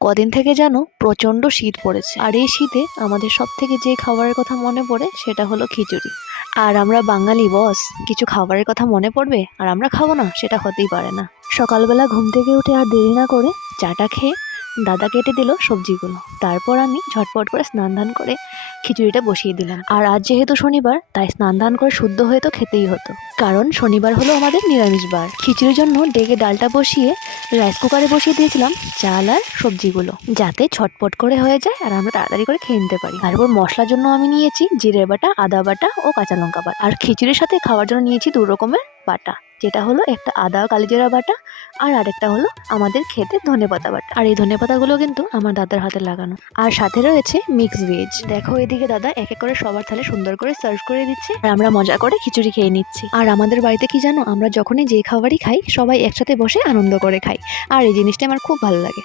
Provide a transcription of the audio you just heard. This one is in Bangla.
কদিন থেকে যেন প্রচণ্ড শীত পড়েছে, আর এই শীতে আমাদের সব থেকে যে খাবারের কথা মনে পড়ে সেটা হলো খিচুড়ি। আর আমরা বাঙালি বস, কিছু খাবারের কথা মনে পড়বে আর আমরা খাবো না, সেটা হতেই পারে না। সকালবেলা ঘুম থেকে উঠে আর দেরি না করে চাটা খেয়ে দাদা কেটে দিল সবজিগুলো। তারপর আমি ঝটপট করে স্নান ধান করে খিচুড়িটা বসিয়ে দিলাম। আর আজ যেহেতু শনিবার, তাই স্নান ধান করে শুদ্ধ হয়ে তো খেতেই হতো, কারণ শনিবার হলো আমাদের নিরামিষ বার। খিচুড়ির জন্য ডেকে ডালটা বসিয়ে রাইস কুকারে বসিয়ে দিয়েছিলাম চাল আর সবজিগুলো, যাতে ছটপট করে হয়ে যায় আর আমরা তাড়াতাড়ি করে খেয়ে নিতে পারি। তারপর মশলার জন্য আমি নিয়েছি জিরে বাটা, আদা বাটা ও কাঁচা লঙ্কা বাটা। আর খিচুড়ির সাথে খাওয়ার জন্য নিয়েছি 2 রকমের বাটা, যেটা হলো একটা আদা কালিজিরা বাটা আর আরেকটা হলো আমাদের খেতে ধনেপাতা বাটা। আর এই ধনেপাতাগুলো কিন্তু আমার দাদার হাতে লাগানো। আর সাথে রয়েছে মিক্স ভেজ। দেখো এদিকে দাদা এক এক করে সবার থালে সুন্দর করে সার্ভ করে দিচ্ছে, আর আমরা মজা করে খিচুড়ি খেয়ে নিচ্ছি। আর আমাদের বাড়িতে কি জানো, আমরা যখনই যে খাবারই খাই সবাই একসাথে বসে আনন্দ করে খাই, আর এই জিনিসটা আমার খুব ভালো লাগে।